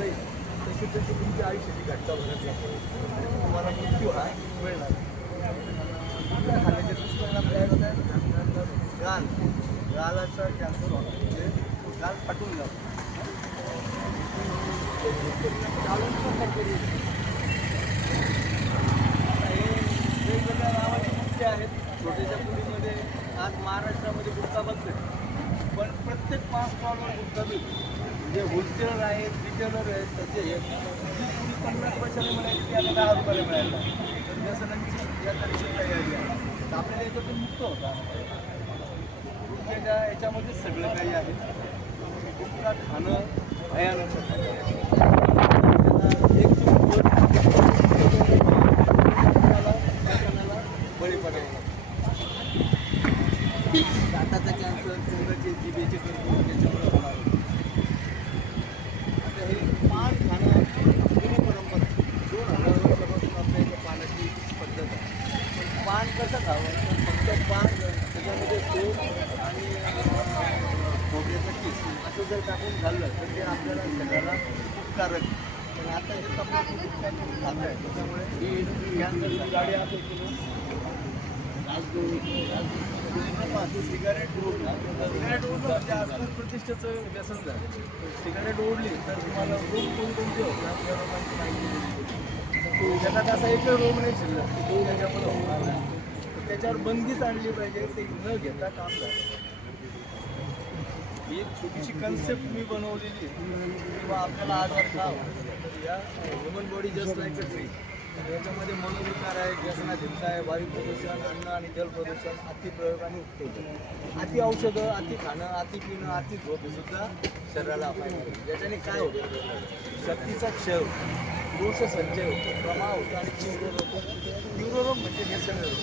जाईल तशी तशी तुमची आयुष्याची घटका भरत जाते. तुम्हाला मृत्यू हा मिळणार. कुठल्या खाण्याचे दुष्परिणाम काय होतात? गालाचा कॅन्सर होतो, म्हणजे गाल फाटून जातो. वेगवेगळ्या नावाचे गुटखे आहेत. छोट्याशा पुढीमध्ये आज महाराष्ट्रामध्ये गुटखा बंद आहे, पण प्रत्येक 5 स्टॉलवर गुटखा मिळतो. म्हणजे होलसेलर आहेत, रिटेलर आहेत, त्याचे हे जी 50 पैशाने मिळायची ती आता 10 रुपयाला मिळायला लागली. तर व्यसनांची या तऱ्हेची तयारी आहे. तर आपल्याला याच्यातून मुक्त होता. गुटख्याच्या याच्यामध्ये सगळं काही आहे. गुटखा खाणं भयानक आहे. एक बळी पडायला दाताचा कॅन्सर, तोंडाचे जिभेचे कर्करोग त्याच्यामुळे होणार. आता हे पान खाणं जुनी परंपरा 2000 वर्षापासून आपल्या इथे पानाची पद्धत आहे. पण पान कसं खावं? तर फक्त पान त्याच्यामध्ये सेव आणि खोबऱ्याचा किस असं जर टाकून खाल्लं तर ते आपल्याला शरीराला उपकारक. पण आता जे तंबाखू गुटखा खात आहे त्याच्यामुळे ही कॅन्सरची गाडी असेल किंवा सिगारेट ओढला. सिगारेट ओढलं म्हणजे आजकाल प्रतिष्ठेचं व्यसन झालं. सिगारेट ओढली तर तुम्हाला रोग कोणकोणते होतात या रोगांची माहिती. जगात असा एक रोग नाही शिल्लक की तो त्याच्यामुळे होणार नाही. तर त्याच्यावर बंदीच आणली पाहिजे. ते न घेता काम झालं. ही एक छोटीशी कन्सेप्ट मी बनवलेली आहे किंवा आपल्याला आजार का होतो. या human body just like a tree. याच्यामध्ये मनोविकार आहे, व्यसनाधीनता आहे, वायू प्रदूषण, अन्न आणि जल प्रदूषण, अतिप्रयोग आणि उत्तेजन. अति औषधं, अति खाणं, अति पिणं, अति झोप हे सुद्धा शरीराला अपाय. ज्याच्याने काय होतं? शक्तीचा क्षय होतो, दोष संचय होतो, प्रमाण होतो आणि तीव्र रोग. तीव्र रोग म्हणजे व्यसन रोग.